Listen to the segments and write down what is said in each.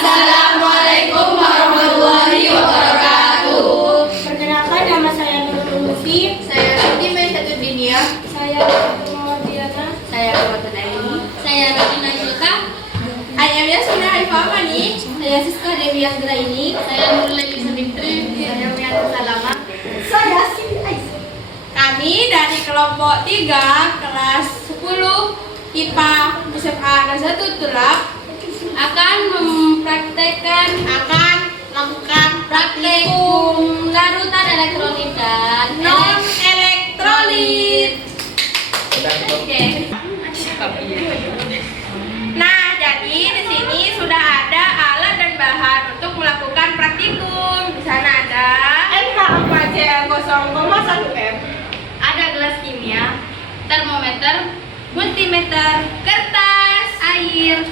Assalamualaikum warahmatullahi wabarakatuh. Perkenalkan, nama saya Nurul Lutfi. Saya Rudy Maisatuddiniyah. Saya Fatul Mawardiana. Saya Fatul Aini. Saya Radina Julka. I am Yasmina Haifamani. Saya Siska Dewi Anggraini. Saya Nurul Sabitri. Saya Mianti Salama. Saya Siti Aisyah. Kami dari kelompok 3 kelas 10 IPA SMA Negeri 1 Tulak akan melakukan praktikum larutan elektrolit dan non elektrolit. Oke. Nah, jadi di sini sudah ada alat dan bahan untuk melakukan praktikum. Di sana ada NH4CL 0,1 M, ada gelas kimia, termometer, multimeter, kertas, air,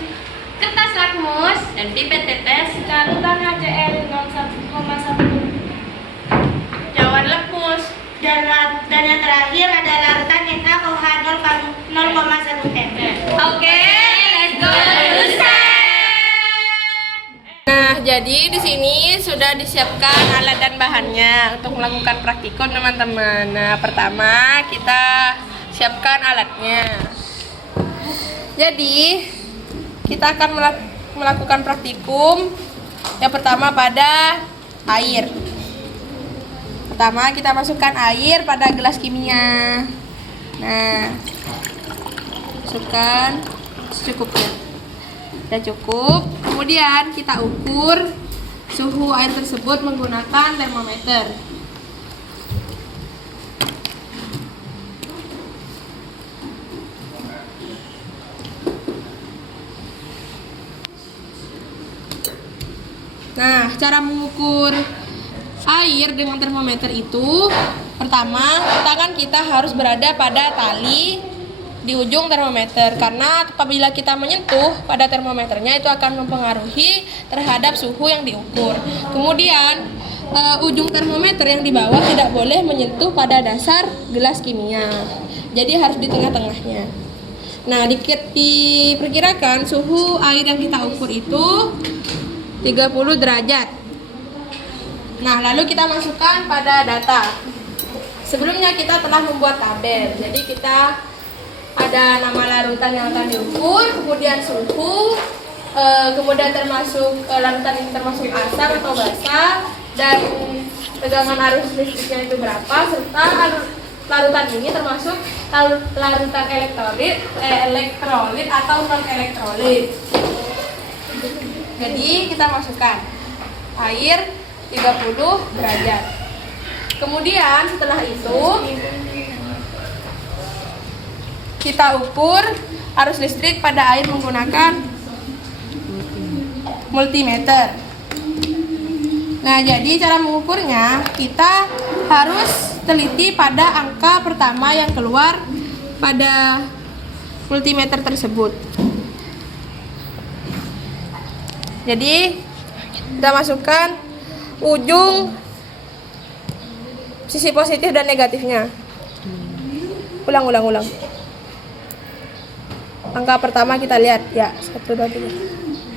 kertas lakmus, dan pipet tetes, Larutan HCl 0,1 cawan lakmus. dan yang terakhir ada larutan NaOH 0,1 M. Oke, let's go to step. Nah, jadi di sini sudah disiapkan alat dan bahannya untuk melakukan praktikum, teman-teman. Nah, pertama kita siapkan alatnya. Jadi kita akan melakukan praktikum yang pertama pada air. Pertama kita masukkan air pada gelas kimia. Nah, masukkan secukupnya. Sudah cukup. Kemudian kita ukur suhu air tersebut menggunakan termometer. Nah, cara mengukur air dengan termometer itu, pertama, tangan kita harus berada pada tali di ujung termometer, karena apabila kita menyentuh pada termometernya itu akan mempengaruhi terhadap suhu yang diukur. Kemudian ujung termometer yang di bawah tidak boleh menyentuh pada dasar gelas kimia, jadi harus di tengah-tengahnya. Nah, diperkirakan suhu air yang kita ukur itu 30 derajat. Nah, lalu kita masukkan pada data. Sebelumnya kita telah membuat tabel. Jadi kita ada nama larutan yang akan diukur, kemudian suhu, kemudian termasuk larutan ini termasuk asam atau basah, dan tegangan arus listriknya itu berapa, serta larutan ini termasuk larutan elektrolit atau non elektrolit. Jadi kita masukkan air 30 derajat. Kemudian setelah itu kita ukur arus listrik pada air menggunakan multimeter. Nah, jadi cara mengukurnya kita harus teliti pada angka pertama yang keluar pada multimeter tersebut. Jadi kita masukkan ujung sisi positif dan negatifnya. Ulang. Angka pertama kita lihat ya, 1, 2, 3.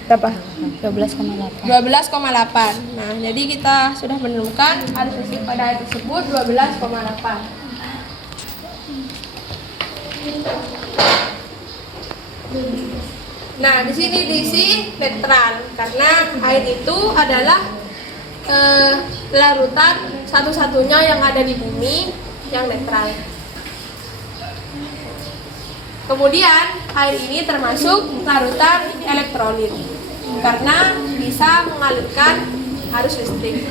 Berapa? 12,8. 12,8. Nah, jadi kita sudah menemukan arus listrik pada air tersebut 12,8. Nah, di sini diisi netral karena air itu adalah larutan satu-satunya yang ada di bumi yang netral. Kemudian air ini termasuk larutan elektrolit karena bisa mengalirkan arus listrik.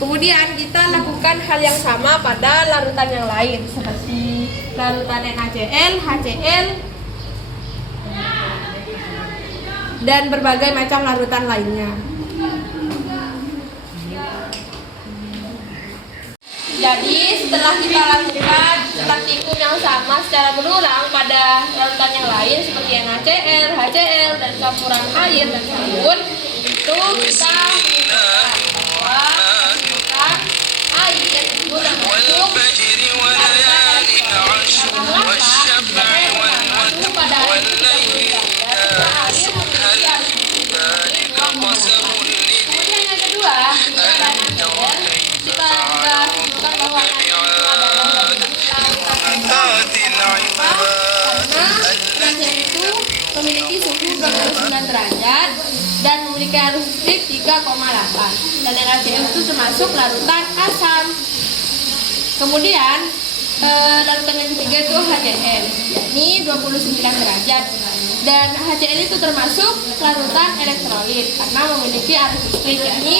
Kemudian kita lakukan hal yang sama pada larutan yang lain seperti larutan NaCl, HCl, dan berbagai macam larutan lainnya. Jadi setelah kita lakukan praktikum yang sama secara berulang pada larutan yang lain seperti NaCl, HCl, dan campuran air dan sabun, itu kita menemukan bahwa air yang termasuk larutan elektrolit. memiliki suhu 29 derajat dan memiliki arus listrik 3,8. Dan NaCl itu termasuk larutan asam. Kemudian larutan yang ketiga itu HCl, yakni 29 derajat. Dan HCl itu termasuk larutan elektrolit karena memiliki arus listrik, yakni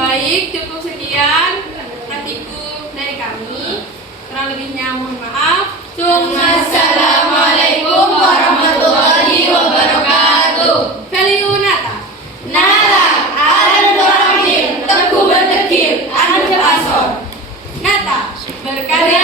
baik, cukup sekian praktikum dari kami. Kurang lebihnya mohon maaf. Assalamualaikum warahmatullahi wabarakatuh. Value Nata. Nala, alam berhadir, teguh berdekir, anu pasor. Nata berkarya